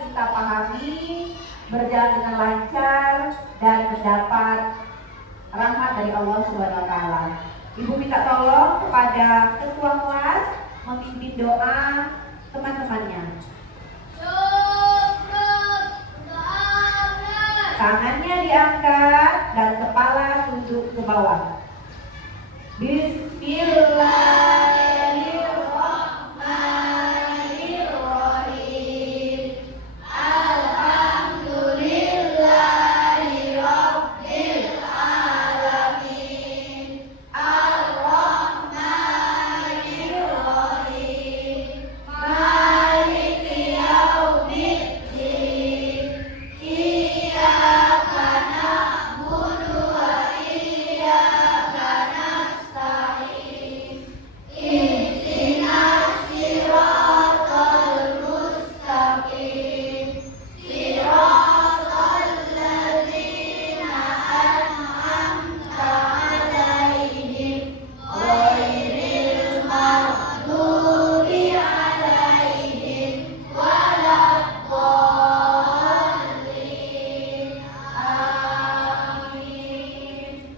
kita pahami, berjalan dengan lancar, dan mendapat rahmat dari Allah Subhanahu wa taala. Ibu minta tolong kepada ketua kelas memimpin doa teman-temannya. Tangannya diangkat dan kepala tunduk ke bawah. Bismillahirrahmanirrahim. Alhamdulillahirabbil alamin. Ar-Rahmanirrahim. Maliki yaumiddin. Iyyaka na'budu wa iyyaka nasta'in. Ihdinas siratal mustaqim. Siratal ladzina an'amta 'alaihim ghairil maghdubi 'alaihim waladdallin. Amin.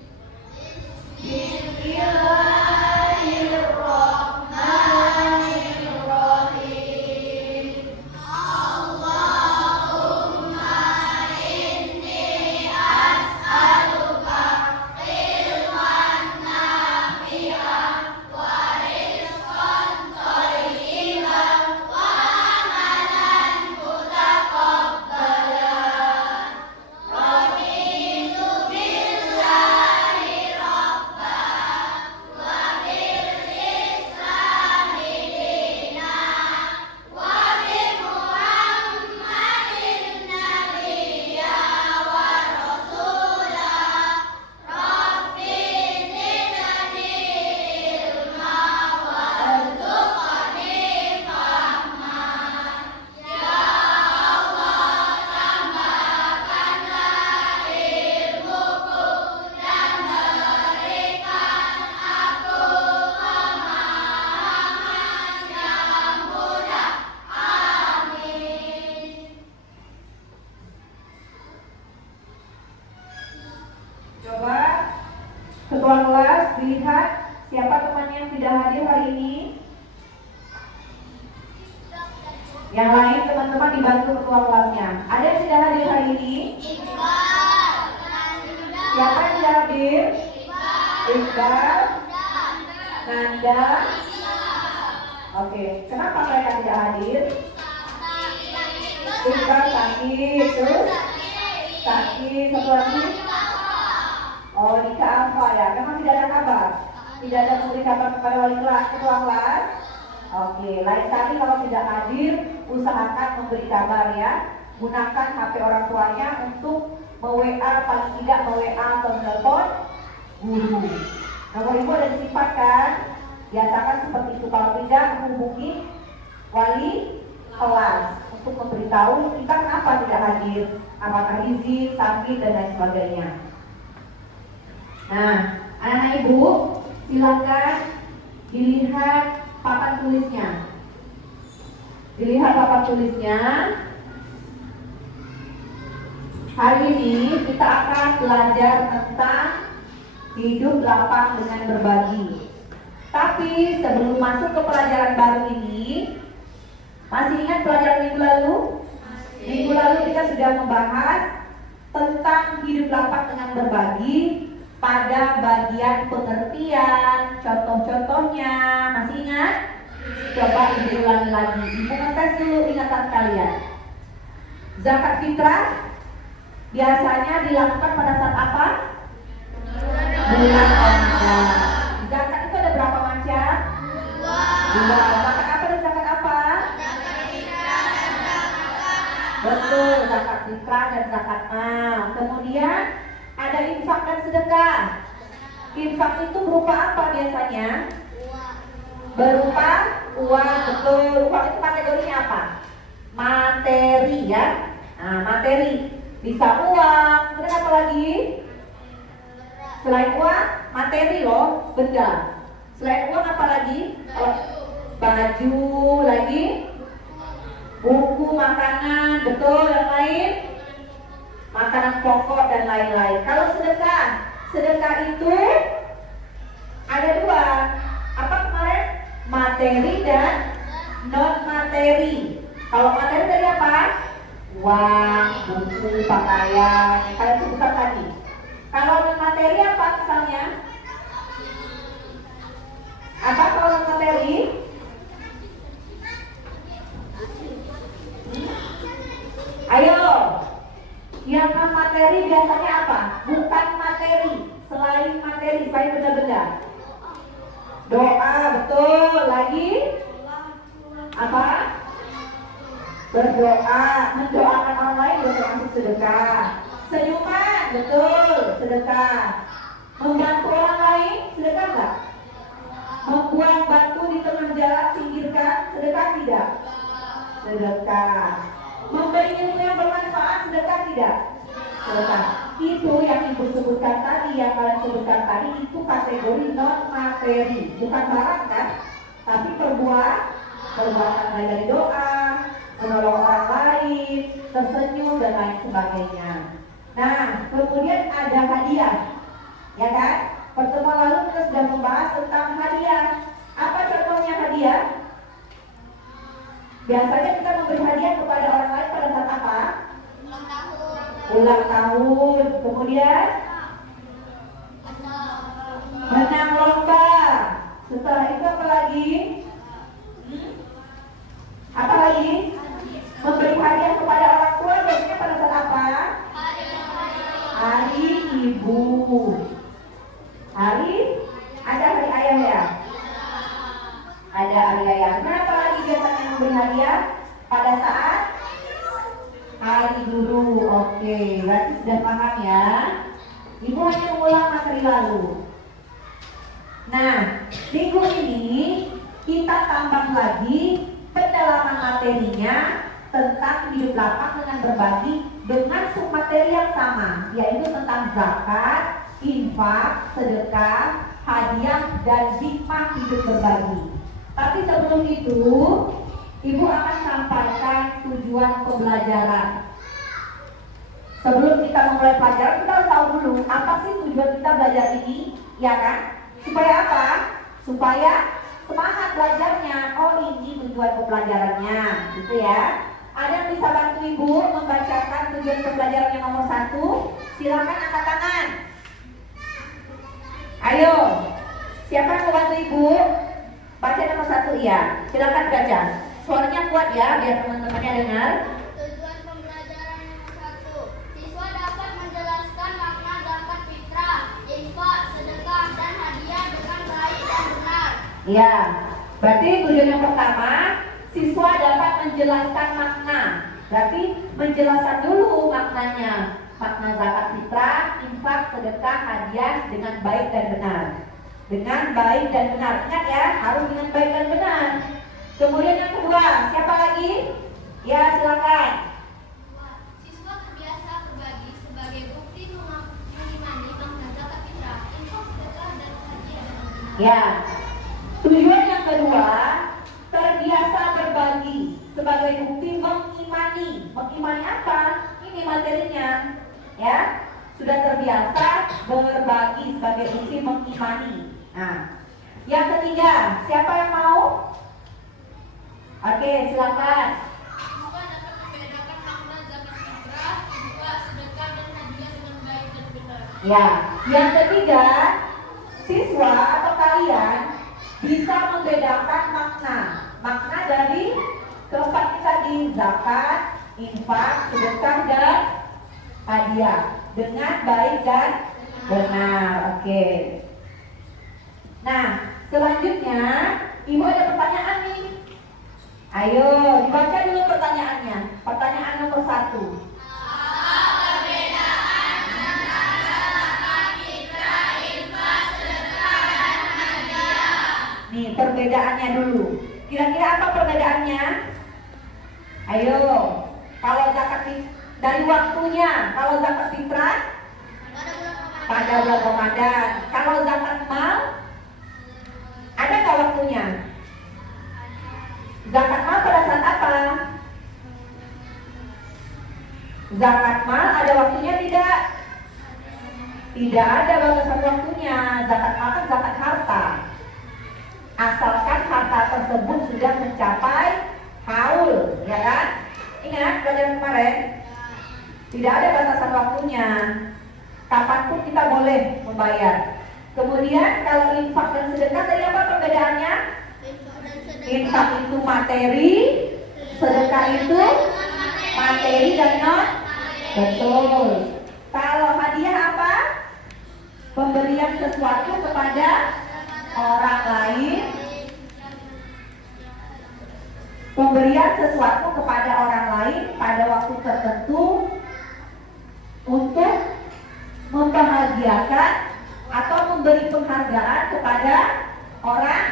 Bismillahirrahmanirrahim. Allahumma inni as'aluka ilman nafi'an wa rizqan thayyiban wa amalan mutaqabbalan. Raditu billahi rabban wa bil islami dinan wa bi Muhammadin nabiyya wa rasula. Rabbi zidni ilma warzuqni fahman. Ya Allah, tambahkanlah ilmuku dan berikan aku pemahaman yang mudah. Amin. Coba ketua kelas dilihat siapa teman yang tidak hadir hari ini. Yang lain teman-teman dibantu ketua kelasnya. Ada yang tidak hadir hari ini? Siapa yang tidak hadir? Iqbal, Nanda. Oke, kenapa mereka tidak hadir? Iqbal sakit, terus sakit, satu lagi. Oh, Nika Alfa ya, memang tidak ada kabar. Tidak ada memberi kabar kepada wali kelas, ketua kelas. Oke, lain kali kalau tidak hadir, usahakan memberi kabar ya. Gunakan HP orang tuanya untuk me-WA, paling tidak me-WA atau telepon guru. Nomor ibu ada disimpan kan? Biasakan seperti itu. Kalau tidak, hubungi wali kelas untuk memberitahu kita kenapa tidak hadir, apakah izin, sakit, dan lain sebagainya. Nah, anak-anak ibu, silakan dilihat papan tulisnya. Dilihat papan tulisnya. Hari ini kita akan belajar tentang hidup lapang dengan berbagi. Tapi sebelum masuk ke pelajaran baru ini, masih ingat pelajaran minggu lalu? Minggu lalu kita sudah membahas tentang hidup lapang dengan berbagi pada bagian pengertian, contoh-contohnya. Masih ingat? Coba ibu ulangi lagi. Ibu ngetes dulu ingatan kalian. Zakat fitrah biasanya dilakukan pada saat apa? Bulan Ramadan. Zakat itu ada berapa macam? Dua. Zakat apa dan zakat apa? Betul, zakat fitrah dan zakat mal. Kemudian ada infak dan sedekah. Infak itu berupa apa biasanya? Berupa uang, betul. Uang itu kategorinya apa? Materi ya. Nah, materi bisa uang. Kemudian apa lagi? Selain uang, materi loh, benda. Selain uang apa lagi? Baju lagi. buku, makanan, betul. Yang lain? Makanan pokok dan lain-lain. Kalau sedekah itu ada dua. Apa kemarin? Materi dan non materi. Kalau materi dari apa? Uang, buku, pakaian. Kalian sebutkan tadi. Kalau non materi apa misalnya? Apa kalau non materi? Ayo. Yang non materi biasanya apa? Bukan materi, selain materi, selain benda-benda. Doa, betul. Lagi? Apa? Berdoa, mendoakan orang lain juga termasuk sedekah. Senyuman, betul, sedekah. Membantu orang lain, sedekah enggak? Membuang batu di tengah jalan, pinggirkan, sedekah tidak? Sedekah. Memberi ilmu yang bermanfaat, sedekah tidak? Sedekah. Itu yang ibu sebutkan tadi, yang kalian sebutkan tadi, itu kategori non materi, bukan barang kan? Tapi perbuatan lain dari doa, menolong orang lain, tersenyum dan lain sebagainya. Nah, kemudian ada hadiah, ya kan? Pertemuan lalu kita sudah membahas tentang hadiah. Apa contohnya hadiah? Biasanya kita memberi hadiah kepada orang lain pada saat apa? Ulang tahun. Kemudian menang lomba. Setelah itu apa lagi? Apa lagi? Memberi hadiah kepada orang tua biasanya pada saat apa? Hari Ibu. Ada hari ayah ya? Ada hari ayah. Kenapa lagi biasanya memberi hadiah? Pada saat hari guru. Oke, berarti sudah paham ya. Ibu hanya mengulang materi lalu. Nah, minggu ini kita tambah lagi pendalaman materinya tentang hidup lapang dengan berbagi dengan submateri yang sama, yaitu tentang zakat, infak, sedekah, hadiah, dan hikmah hidup berbagi. Tapi sebelum itu, Ibu akan sampaikan tujuan pembelajaran. Sebelum kita memulai pelajaran, kita harus tahu dulu apa sih tujuan kita belajar ini, ya kan? Supaya apa? Supaya semangat belajarnya. Oh, ini tujuan pembelajarannya, gitu ya. Ada yang bisa bantu Ibu membacakan tujuan pembelajaran yang nomor 1? Silakan angkat tangan. Ayo, siapa yang mau bantu Ibu? Baca nomor 1 ya. Silakan baca. Suaranya kuat ya, biar teman-temannya dengar. Tujuan pembelajaran nomor 1. Siswa dapat menjelaskan makna zakat fitrah, infak, sedekah, dan hadiah dengan baik dan benar. Ya, berarti tujuan yang pertama, siswa dapat menjelaskan makna. Berarti menjelaskan dulu maknanya. Makna zakat fitrah, infak, sedekah, hadiah dengan baik dan benar. Dengan baik dan benar. Ingat ya, harus dengan baik dan benar. Kemudian yang kedua, siapa lagi? Ya, silakan. Siswa terbiasa berbagi sebagai bukti mengimani makna zakat fitrah, infak, sedekah, dan hadiah dengan benar. Ya. Tujuan yang kedua, terbiasa berbagi sebagai bukti mengimani. Mengimani apa? Ini materinya. Ya, sudah terbiasa berbagi sebagai bukti mengimani. Nah, yang ketiga, siapa yang mau? Oke, silakan. Siswa dapat membedakan makna zakat fitrah, infak, sedekah, dan hadiah dengan baik dan benar. Ya, yang ketiga, siswa atau kalian bisa membedakan makna dari keempat tadi, zakat, infak, sedekah, dan hadiah dengan baik dan benar. Oke. Nah, selanjutnya Ibu ada pertanyaan nih. Ayo, dibaca dulu pertanyaannya. Pertanyaan nomor 1. Nih, perbedaannya dulu. Kira-kira apa perbedaannya? Ayo, kalau zakat dari waktunya, kalau zakat fitrah pada bulan Ramadan. Kalau zakat mal, ada nggak waktunya? Zakat mal pada saat apa? Zakat mal ada waktunya tidak? Tidak ada batasan waktunya. Zakat mal kan zakat harta. Asalkan harta tersebut sudah mencapai haul, ya kan? Ingat pelajaran kemarin? Tidak ada batasan waktunya. Kapanpun kita boleh membayar. Kemudian kalau infak dan sedekah tadi apa perbedaannya? Infak itu materi, sedekah itu materi dan non. Betul. Kalau hadiah apa? Pemberian sesuatu kepada orang lain. Pemberian sesuatu kepada orang lain pada waktu tertentu untuk membahagiakan atau memberi penghargaan kepada orang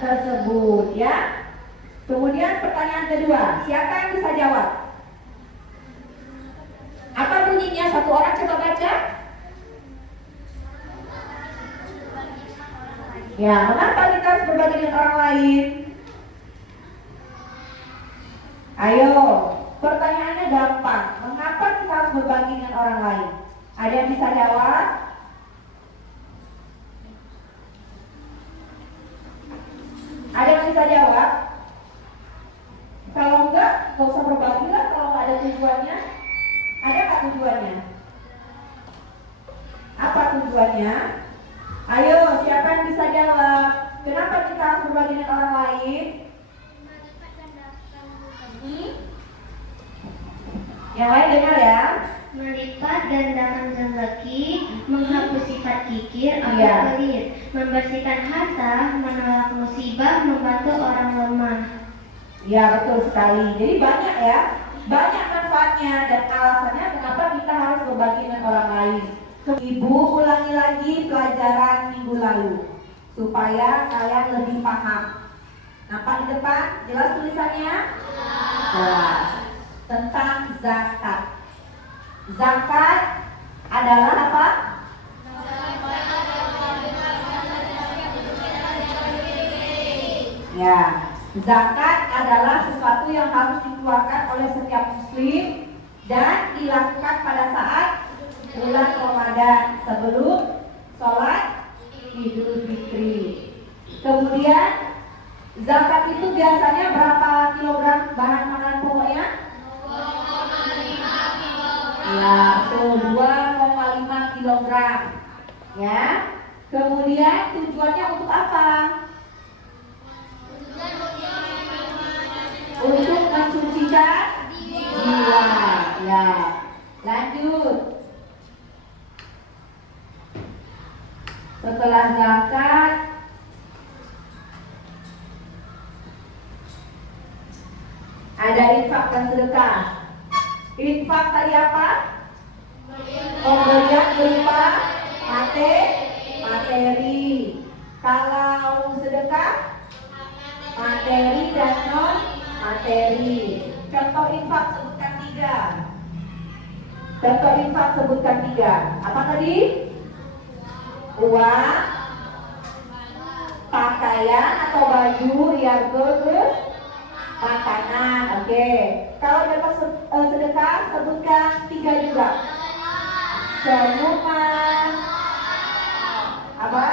tersebut, ya. Kemudian pertanyaan kedua, siapa yang bisa jawab? Apa bunyinya? Satu orang coba baca. Ya, mengapa kita harus berbagi dengan orang lain? Ayo, pertanyaannya gampang. Mengapa kita harus berbagi dengan orang lain? Ada yang bisa jawab? Ada yang bisa jawab? Kalau enggak, nggak usah berbagi lah. Kalau nggak ada tujuannya, ada nggak tujuannya? Apa tujuannya? Ayo, siapa yang bisa jawab? Kenapa kita harus berbagi dengan orang lain? Yang lain dengar ya. Melipat gandakan rezeki, menghapus sifat kikir atau Iya. pelit, membersihkan harta, menolak musibah, membantu orang lemah. Ya, betul sekali. Jadi banyak ya, banyak manfaatnya dan alasannya mengapa kita harus berbagi dengan orang lain. Ibu ulangi lagi pelajaran minggu lalu supaya kalian lebih paham. Nampak di depan? Jelas tulisannya? Jelas. Tentang zakat. Zakat adalah apa? Ya, zakat adalah sesuatu yang harus dikeluarkan oleh setiap muslim dan dilakukan pada saat bulan Ramadan sebelum sholat Idul Fitri. Kemudian zakat itu biasanya berapa kilogram bahan makanan pokoknya? Ya, tuh 2,5 kilogram. Ya. Kemudian tujuannya untuk apa? Untuk mensucikan jiwa. Ya. Lanjut. Setelah zakat, ada infak dan sedekah. Infak tadi apa? Pemberian berupa materi. Kalau sedekah, materi dan non materi. Contoh infak sebutkan 3. Contoh infak sebutkan 3. Apa tadi? Uang, pakaian atau baju, ya terus makanan. Oke. Kalau dapat sedekah sebutkan 3 juga. Senyuman, apa?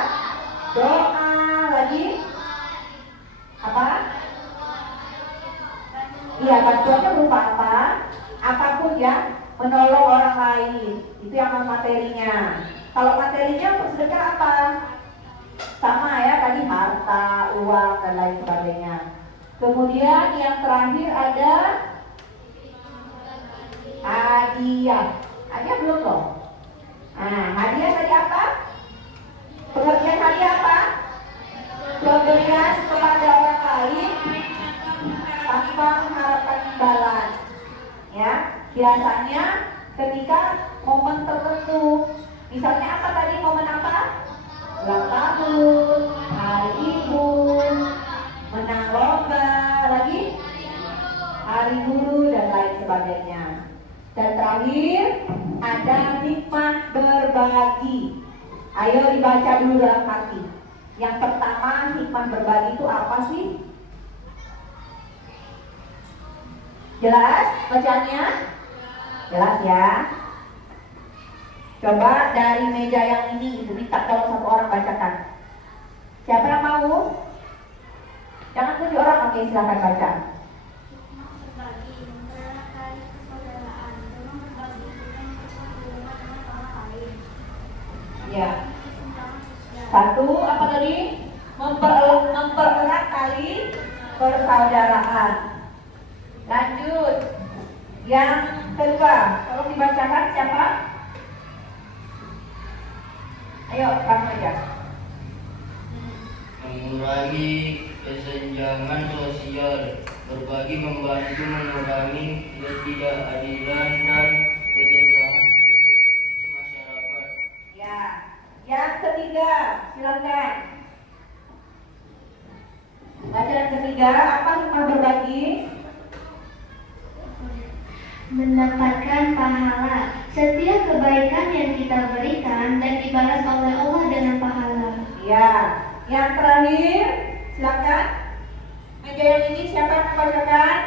Doa, lagi apa? Iya, bantuannya berupa apa? Apapun ya, menolong orang lain. Itu yang materinya. Kalau materinya untuk sedekah apa? Sama ya, tadi harta, uang dan lain sebagainya. Kemudian yang terakhir ada hadiah. Hadiah belum loh. Nah, hadiah tadi apa? Pengertian hadiah apa? Pemberian kepada orang lain tanpa mengharapkan imbalan. Ya, biasanya ketika momen tertentu. Misalnya apa tadi, momen apa? Ulang tahun, hari ibu, menang lomba, lagi hari guru dan lain sebagainya. Dan terakhir ada hikmah berbagi. Ayo dibaca dulu dalam hati. Yang pertama, hikmah berbagi itu apa sih? Jelas bacaannya? Jelas ya? Coba dari meja yang ini Ibu minta tolong satu orang bacakan. Siapa yang mau? Jangan 7 orang, oke silakan baca. Berbagi, mempererat persaudaraan, dengan berbagi dengan hubungan dengan orang lain. Ya. Kesenjangan sosial. Satu, apa tadi? Mempererat tali persaudaraan. Lanjut. Yang kedua, tolong dibacakan siapa? Ayo, kamu aja. Mengurangi kesenjangan sosial, berbagi membantu mengurangi ketidakadilan dan kesenjangan ekonomi di masyarakat. Ya. Yang ketiga, silakan. Baca yang ketiga, apa hikmah berbagi? Mendapatkan pahala. Setiap kebaikan yang kita berikan dan dibalas oleh Allah dengan pahala. Ya. Yang terakhir, silakan. Meja yang ini siapa yang membacakan?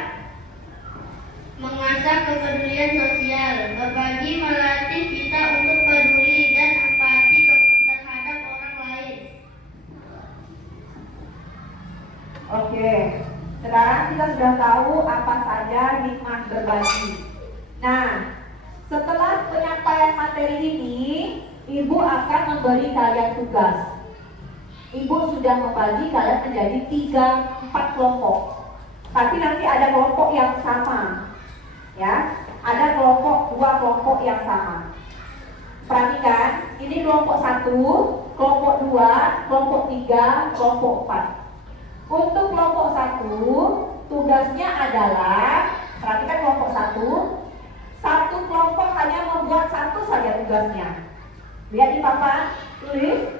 Mengasah kepedulian sosial. Berbagi melatih kita untuk peduli dan empati terhadap orang lain. Oke. Sekarang kita sudah tahu apa saja hikmah berbagi. Nah, setelah penyampaian materi ini, Ibu akan memberi kalian tugas. Ibu sudah membagi kalian menjadi 3-4 kelompok. Tapi nanti ada kelompok yang sama. Ya, ada kelompok 2 kelompok yang sama. Perhatikan, ini kelompok 1, kelompok 2, kelompok 3, kelompok 4. Untuk kelompok 1, tugasnya adalah, perhatikan kelompok 1, satu kelompok hanya membuat satu saja tugasnya. Lihat di papan, tulis.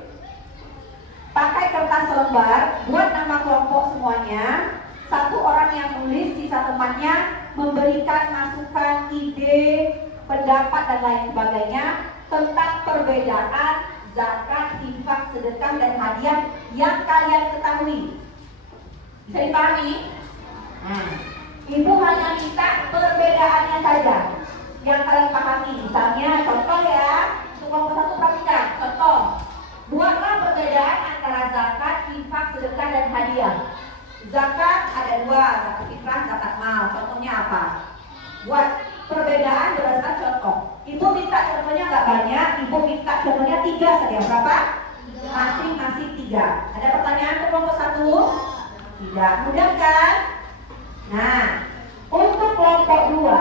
Pakai kertas selembar, buat nama kelompok semuanya. Satu orang yang nulis, sisa temannya memberikan masukan, ide, pendapat dan lain sebagainya tentang perbedaan zakat, infak, sedekah dan hadiah yang kalian ketahui. Bisa dipahami? Nah, Ibu hanya minta perbedaannya saja yang kalian pahami. Misalnya, contoh ya, untuk kelompok 1 perhatikan, contoh. Buatlah perbedaan antara zakat, infak, sedekah dan hadiah. Zakat ada 2, zakat fitrah, zakat mal. Contohnya apa? Buat perbedaan berdasarkan contoh. Ibu minta contohnya nggak banyak, Ibu minta contohnya 3 saja. Berapa? Masing-masing 3. Ada pertanyaan untuk kelompok 1? Tidak. Mudah kan? Nah, untuk kelompok 2,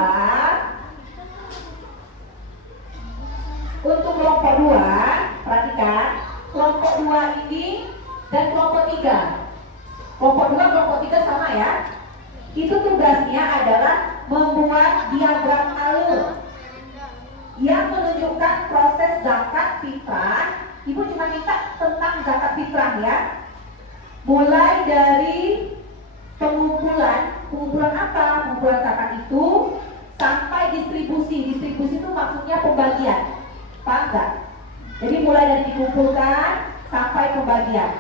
perhatikan, kelompok 2 ini dan kelompok 3. Kelompok 2, kelompok 3 sama ya. Itu tugasnya adalah membuat diagram alur yang menunjukkan proses zakat fitrah. Ibu cuma minta tentang zakat fitrah ya. Mulai dari pengumpulan apa? Pengumpulan zakat itu sampai distribusi. Distribusi itu maksudnya pembagian. Paham nggak? Jadi mulai dari dikumpulkan sampai pembagian.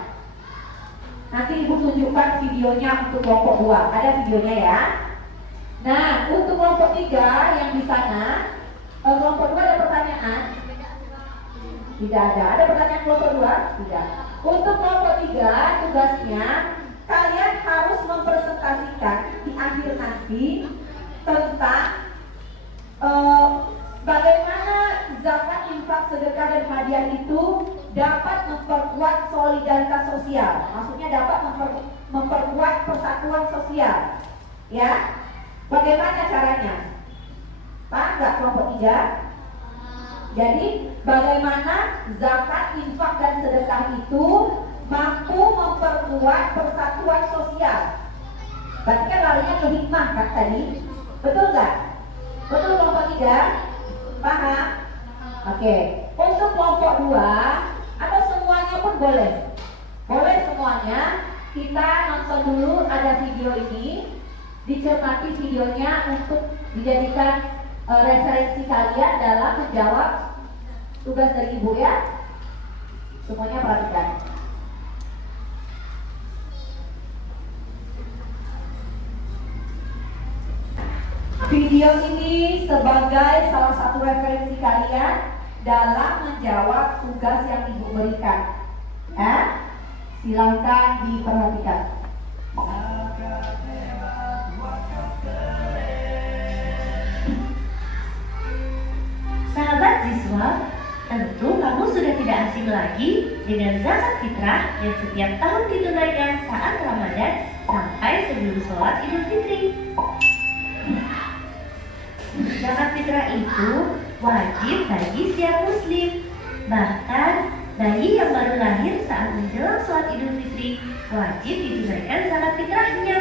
Nanti Ibu tunjukkan videonya untuk kelompok 2. Ada videonya ya. Nah, untuk kelompok 3 yang di sana, kelompok 2 ada pertanyaan? Tidak ada. Ada pertanyaan kelompok 2? Tidak. Untuk kelompok 3, tugasnya kalian harus mempresentasikan di akhir nanti tentang bagaimana zakat, infak, sedekah dan hadiah itu dapat memperkuat solidaritas sosial. Maksudnya dapat memperkuat persatuan sosial. Ya. Bagaimana caranya? Paham nggak kelompok 3? Jadi bagaimana zakat, infak dan sedekah itu mampu memperkuat persatuan sosial. Berarti kan larinya ke hikmah kan tadi? Betul nggak? Betul kelompok 3? Paham? Oke. Untuk kelompok 2 atau semuanya pun boleh. Boleh semuanya. Kita nonton dulu ada video ini. Dicermati videonya untuk dijadikan referensi kalian dalam menjawab tugas dari Ibu ya. Semuanya perhatikan. Video ini sebagai salah satu referensi kalian dalam menjawab tugas yang Ibu berikan. Ya, silakan diperhatikan. Sahabat siswa, tentu kamu sudah tidak asing lagi dengan zakat fitrah yang setiap tahun ditunaikan saat Ramadan sampai sebelum sholat Idul Fitri. Zakat fitrah itu wajib bagi setiap muslim. Bahkan bayi yang baru lahir saat menjelang sholat Idul Fitri wajib ditunaikan zakat fitrahnya.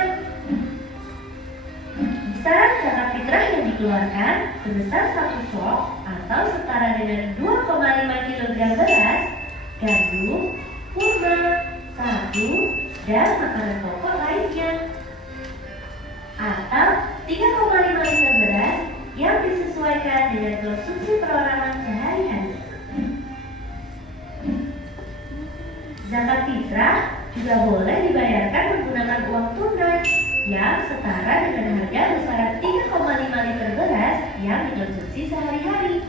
Besaran zakat fitrah yang dikeluarkan sebesar 1 sok atau setara dengan 2,5 kg beras, gandum, kurma, sagu, dan makanan pokok lainnya. Atau 3,5 liter beras yang disesuaikan dengan konsumsi perorangan sehari-hari. Zakat fitrah juga boleh dibayarkan menggunakan uang tunai yang setara dengan harga besaran 3,5 liter beras yang dikonsumsi sehari-hari.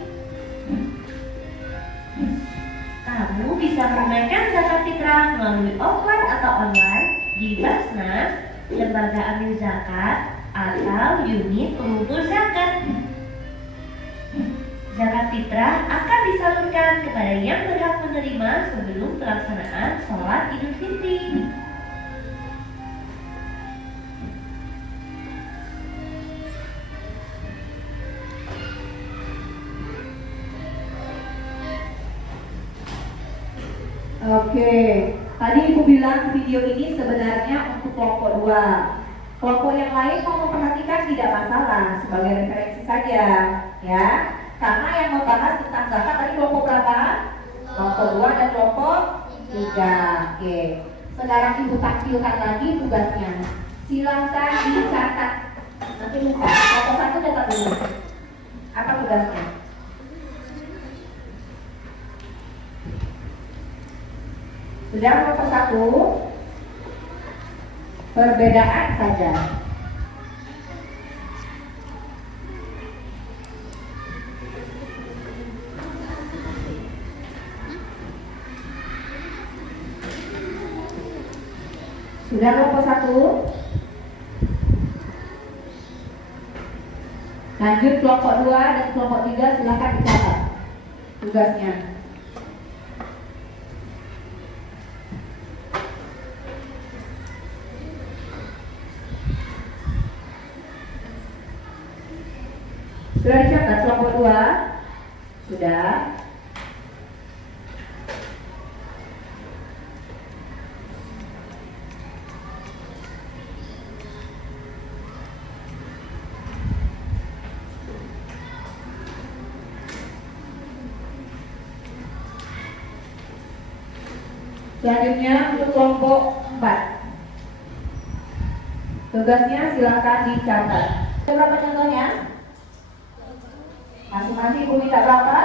Kamu bisa menunaikan zakat fitrah melalui offline atau online di Basnas, Lembaga Amil Zakat, atau unit pengumpul zakat. Zakat fitrah akan disalurkan kepada yang berhak menerima sebelum pelaksanaan sholat Idul Fitri. Oke, tadi Ibu bilang video ini sebenarnya untuk kelompok 2. Kelompok yang lain mau memperhatikan tidak masalah, sebagai referensi saja, ya. Karena yang membahas tentang zakat tadi kelompok berapa? Kelompok 2 dan kelompok 3. Oke. Sekarang Ibu tampilkan lagi tugasnya. Silakan dicatat. Nanti lupa. Kelompok 1 catat dulu. Apa tugasnya? Sudah kelompok 1? Perbedaan saja. Sudah kelompok 1? Lanjut kelompok 2 dan kelompok 3 silakan dicatat tugasnya. Sudah dicatat kelompok 2? Sudah. Selanjutnya untuk kelompok 4. Tugasnya silakan dicatat. Berapa contohnya? Masing-masing Ibu minta berapa?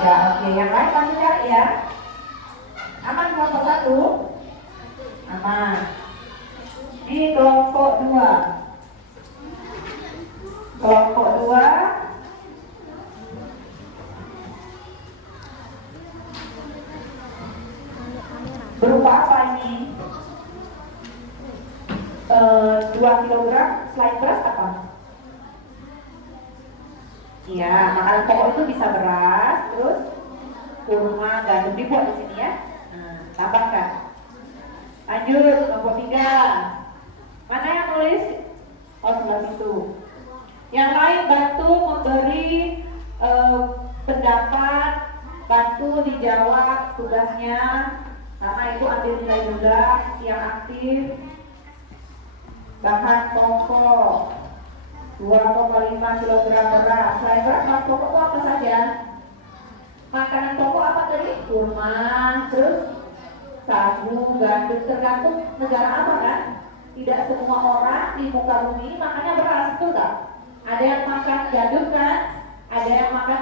3. Oke, yang lain langsung cari ya. Aman kelompok 1? Aman. Ini kelompok 2. Kelompok 2 berupa apa ini? 2 kg selain beras apa? Iya, makanan pokok itu bisa beras, terus kurma, gandum dibuat di sini ya. Nah, tambahkan. Lanjut, kelompok 3. Mana yang nulis? Oh, sebelah situ. Yang lain bantu memberi pendapat, bantu dijawab tugasnya. Karena Ibu ambil nilai juga yang aktif. Bahan pokok 2,5 kg beras. Selain beras, bahan pokok itu apa saja? Makanan pokok apa tadi? Kurma, terus sagu, gandum, tergantung negara apa kan? Tidak semua orang di muka bumi makannya beras, betul tak? Ada yang makan gandum kan? Ada yang makan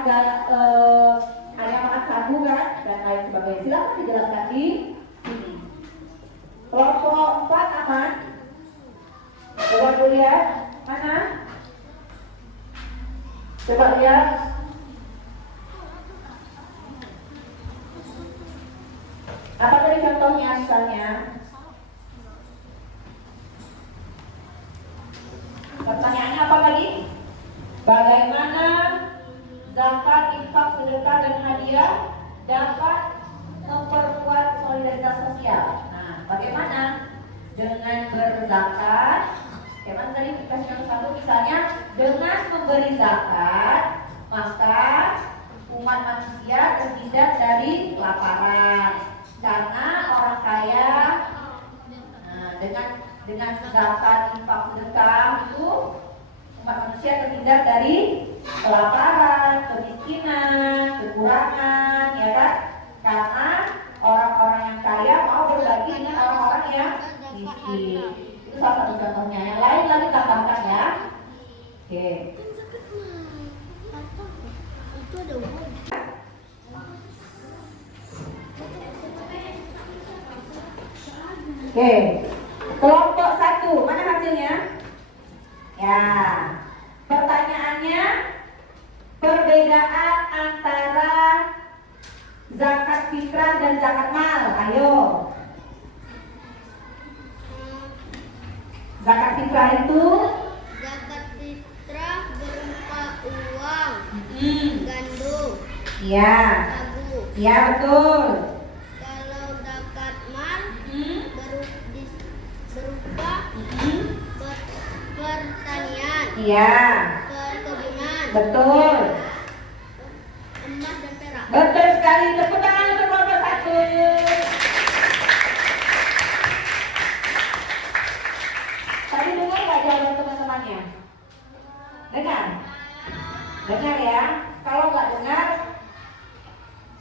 sagu kan? Dan lain sebagainya. Silakan dijelaskan di sini. Kelompok 4 aman? Coba dulu ya. Mana? Coba lihat. Apa tadi contohnya misalnya? Pertanyaannya apa tadi? Bagaimana zakat, infak, sedekah, dan hadiah dapat memperkuat solidaritas sosial? Nah, bagaimana? Dengan berzakat. Bagaimana tadi kita contoh satu misalnya dengan memberi zakat, maka umat manusia terhindar dari kelaparan. Karena orang kaya, nah, dengan zakat, infak, sedekah itu umat manusia terhindar dari kelaparan, kemiskinan, kekurangan, ya kan? Karena orang-orang yang kaya mau berbagi dengan orang-orang yang miskin. Itu salah satu contohnya. Yang lain lagi tambahkan ya. Oke. Itu ada uang. Oke. Kelompok 1, mana hasilnya? Ya. Pertanyaannya, perbedaan antara zakat fitrah dan zakat mal. Ayo. Zakat fitrah itu Zakat fitrah berupa uang, gandum, ya. sagu. Ya, betul. Kalau zakat mal berupa pertanian, Iya. perkebunan, Betul. emas dan perak. Betul sekali. Tepuk tangan untuk kelompok 1. Tadi dengar nggak jawaban teman-temannya? Dengar? Dengar ya. Kalau nggak dengar,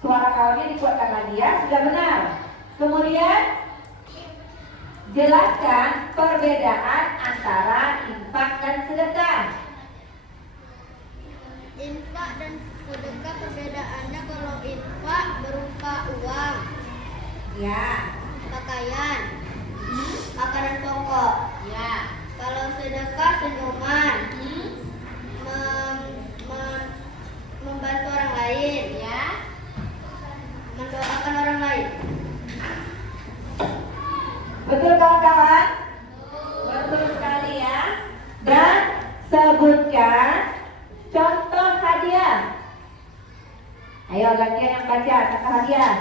suara kawannya dikuatkan lagi ya. Sudah benar. Kemudian jelaskan perbedaan antara infak dan sedekah. Infak dan sedekah perbedaannya, kalau infak berupa uang, Ya. pakaian, makanan pokok. Ya. Kalau sedekah senyuman, membantu orang lain, Ya. mendoakan orang lain. Betul kawan-kawan? Betul sekali ya. Dan sebutkan contoh hadiah. Ayo gantian yang baca kata hadiah.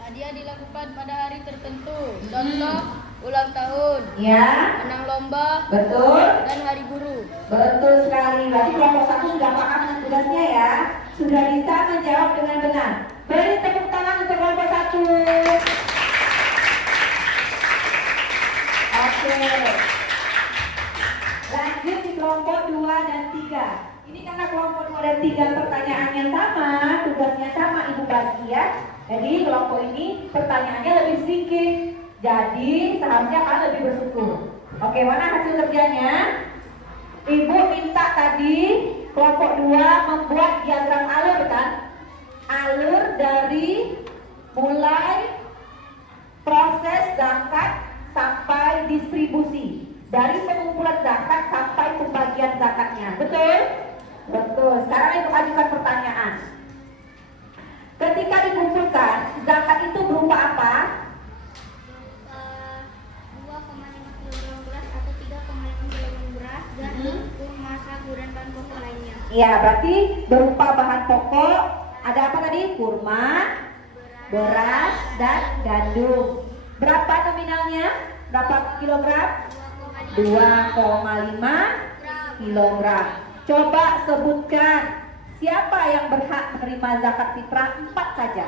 Hadiah dilakukan pada hari tertentu. Contoh ulang tahun, Ya. menang lomba, Betul. dan hari guru. Betul sekali. Berarti kelompok 1 sudah paham dengan tugasnya ya. Sudah bisa menjawab dengan benar. Beri tepuk tangan untuk kelompok 1. Oke. Lanjut di kelompok 2 dan 3. Ini karena kelompok 2 dan 3 pertanyaannya sama, tugasnya sama Ibu bagi ya. Jadi kelompok ini pertanyaannya lebih sedikit. Jadi seharusnya kalian lebih bersyukur. Oke, mana hasil kerjanya? Ibu minta tadi kelompok 2 membuat diagram alur kan? Alur dari mulai proses zakat sampai distribusi. Dari pengumpulan zakat sampai pembagian zakatnya. Betul? Betul. Sekarang Ibu ajukan pertanyaan. Ketika dikumpulkan, zakat itu berupa apa? 2,5 kg beras atau 3,5 kg beras, gandum, kurma, sagu, dan bahan pokok lainnya. Iya, berarti berupa bahan pokok. Ada apa tadi? Kurma, beras, dan gandum. Berapa nominalnya? Berapa kilogram? 2,5 kilogram. Coba sebutkan siapa yang berhak menerima zakat fitrah? 4 saja.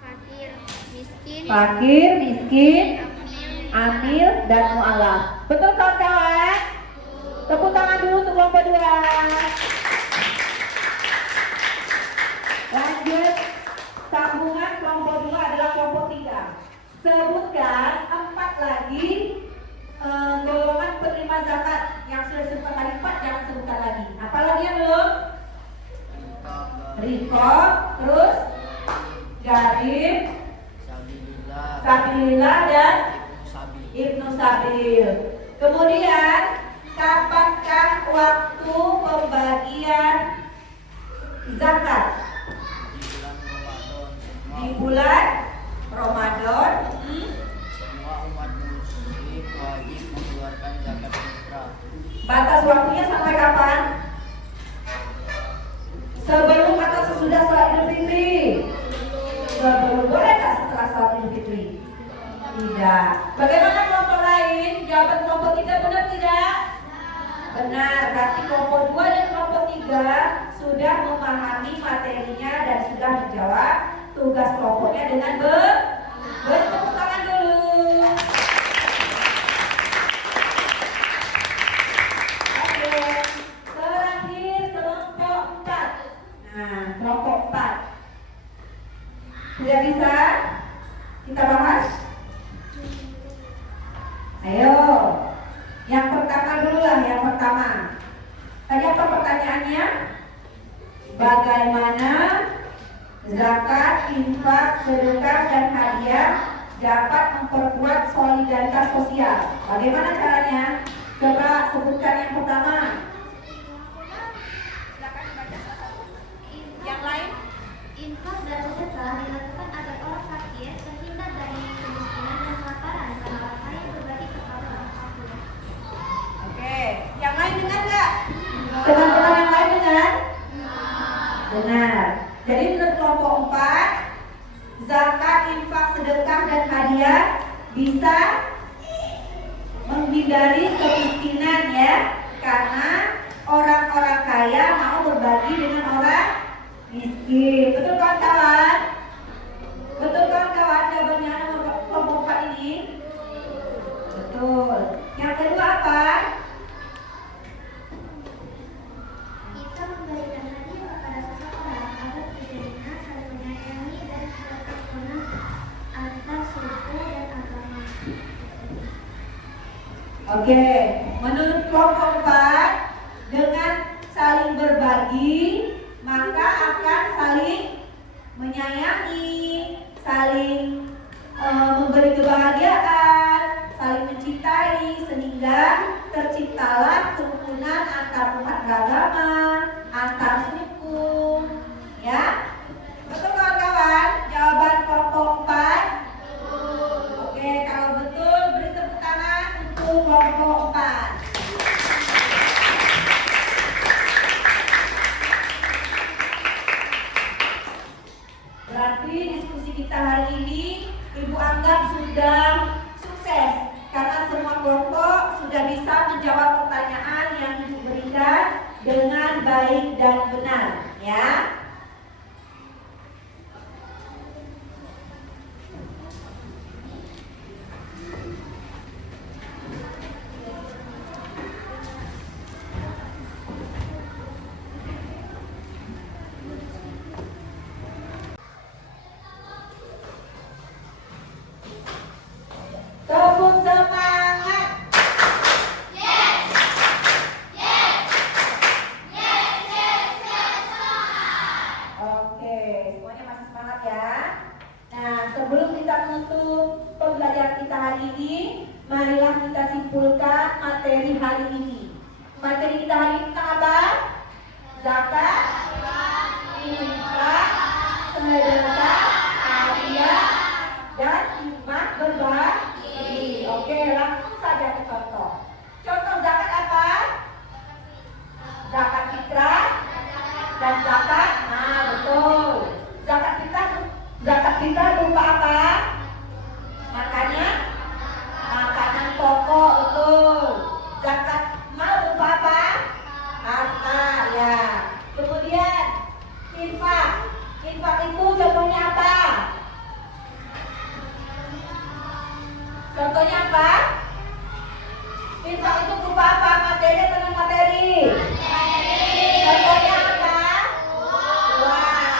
Fakir, miskin, Fakir, miskin, amil, amil, dan mu'alaf. Betul kawan-kawan? Tepuk tangan dulu untuk kelompok 2. Lanjut, sambungan kelompok 2 adalah kelompok 3. Sebutkan 4 lagi golongan penerima zakat. Yang sudah disebutkan tadi 4 jangan sebutkan lagi. Apalagi yang belum? Rikob, terus Garib, Sabilillah, dan Ibnu Sabil. Kemudian kapankah waktu pembagian zakat? Di bulan Ramadan. Semua umat muslim wajib mengeluarkan zakat fitrah. Batas waktunya sampai kapan? Sebelum atau sesudah sholat Idul Fitri? Sebelum. Boleh nggak setelah sholat Idul Fitri? Tidak. Bagaimana kelompok lain? Jawaban kelompok 3 benar tidak? Benar. Berarti kelompok 2 dan kelompok 3 sudah memahami materinya dan sudah menjawab tugas kelompoknya dengan bertepuk tangan dulu. Oke. Terakhir kelompok 4. Nah, kelompok 4. Sudah bisa kita bahas? Ayo. Yang pertama dulu lah, yang pertama. Tadi apa pertanyaannya? Bagaimana zakat, infak, sedekah, dan hadiah dapat memperkuat solidaritas sosial? Bagaimana caranya? Coba sebutkan yang pertama. Silakan dibaca salah satu. Yang lain? Infak dan sedekah dilakukan agar orang fakir terhindar dari kemiskinan dan kelaparan karena orang kaya berbagi kepada orang fakir. Oke, yang lain dengar nggak? Teman-teman yang lain dengar? Benar. Jadi menurut kelompok 4, zakat, infak, sedekah, dan hadiah bisa menghindari kemiskinan ya, karena orang-orang kaya mau berbagi dengan orang miskin. Betul kawan-kawan? Betul kawan-kawan jawabannya nomor kelompok 4 ini? Betul. Yang kedua apa? Kita memberikan hadiah kepada seseorang agar terjadinya saling menyayangi dan kerukunan antar suku dan agama. Oke, menurut kelompok 4, dengan saling berbagi maka akan saling menyayangi, saling memberi kebahagiaan, saling mencintai, sehingga terciptalah kerukunan antar umat beragama, antar suku, ya. Betul kawan-kawan? Jawaban kelompok 4. Oke, kalau betul beri tepuk tangan untuk kelompok 4. Berarti diskusi kita hari ini Ibu anggap sudah sukses karena semua kelompok sudah bisa menjawab pertanyaan yang diberikan dengan baik dan benar, ya. Tepuk semangat. Oke, semuanya masih semangat ya. Nah, sebelum kita menutup pembelajaran kita hari ini, marilah kita simpulkan materi hari ini. Materi kita hari ini tentang apa? Zakat, infak, sedekah, hadiah, dan hikmah berbagi. Oke, langsung saja ke contoh. Contoh zakat apa? Zakat fitrah dan zakat. Nah, betul. Zakat fitrah berupa apa? Makanan pokok, betul. Zakat mal berupa apa? Harta, ya. Kemudian infak. Infak itu contohnya apa? Contohnya apa? Infak itu berupa apa? Materi atau non materi? Contohnya apa? Uang.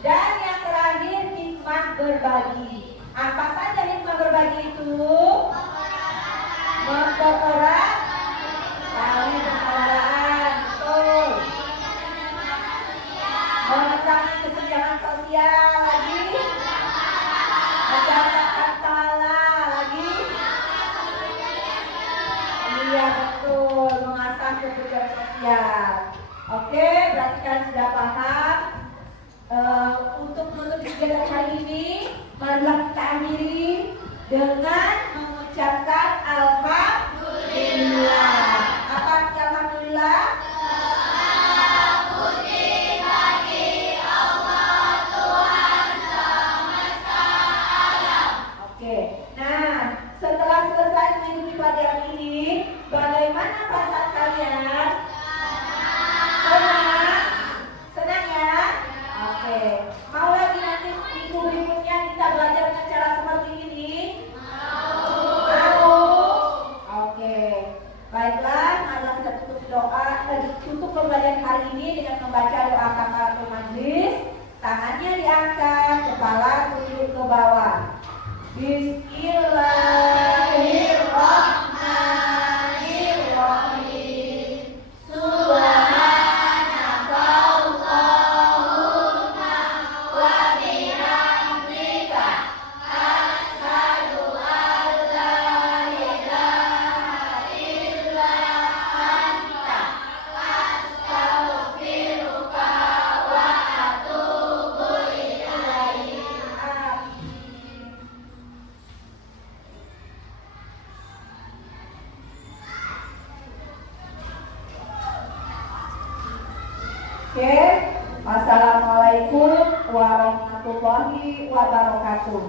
Dan yang terakhir hikmah berbagi. Apa saja hikmah berbagi itu? Mempererat tali persaudaraan, betul. Mengurangi kesenjangan sosial, lagi. Menjaga tala, lagi. Iya betul, mengasah kepedulian sosial. Oke, berarti kalian sudah paham. Untuk menutup kegiatan hari ini, marilah kita akhiri dengan mengucapkan alhamdulillah. Apa arti alhamdulillah? Oke, nah setelah selesai mengikuti pelajaran ini, bagaimana perasaan kalian? Senang? Senang ya? Oke, mau lagi nanti minggu berikutnya kita belajar dengan cara seperti ini? Mau? Oke, baiklah, marilah kita tutup pembelajaran hari ini dengan membaca doa kafaratul majlis. Tangannya diangkat, kepala tunduk ke bawah. Bismillahirrahmanirrahim. Subhanakallahumma wa bihamdika asyhadu an la ilaha illa anta astaghfiruka wa atubu ilaik. Oke, wassalamualaikum warahmatullahi wabarakatuh.